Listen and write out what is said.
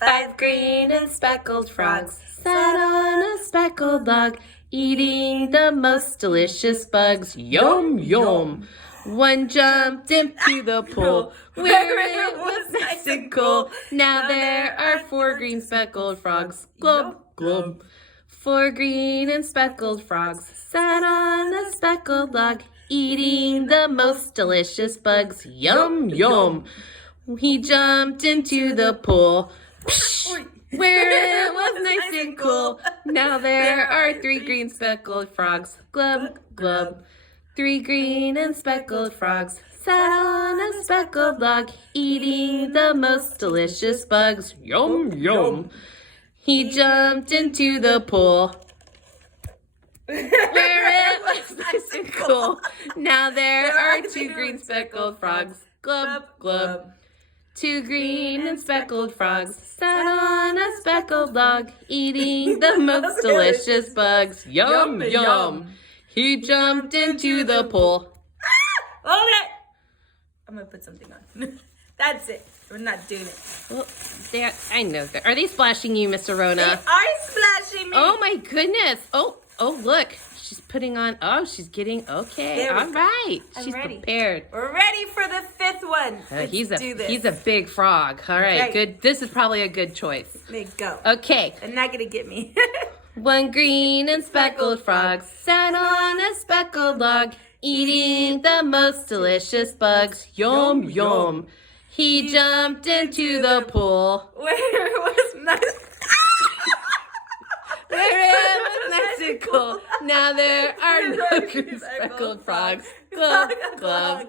5 green and speckled frogs sat on a speckled log, eating the most delicious bugs. Yum, yum. One jumped into the pool where it was nice and cool. Now there are 4 green speckled frogs. Glub, glub. 4 green and speckled frogs sat on a speckled log, eating the most delicious bugs. Yum, yum. He jumped into the pool where it was nice and cool. Now there are 3 green speckled frogs. Glub, glub. 3 green and speckled frogs sat on a speckled log, eating the most delicious bugs. Yum, yum. He jumped into the pool where it was nice and cool. Now there are 2 green speckled frogs. Glub, glub. 2 green and speckled frogs sat on a speckled log, eating the most delicious bugs. Yum, yum. He jumped into the pool. Hold it! I'm gonna put something on. That's it. We're not doing it. Well, I know that. Are they splashing you, Ms Orona? They are splashing me. Oh my goodness. Oh, look. She's putting on, she's getting, okay. All right. She's ready. Prepared. We're ready for the 5th one. Let's do this. He's a big frog. All right, Okay. good. This is probably a good choice. There you go. Okay. They're not gonna get me. 1 green and speckled frog sat on a speckled log, eating the most delicious bugs. Yum, yum. He jumped into the pool Where it was nice. where it was nice and cool. Now there are no green speckled frogs. Glub, glub.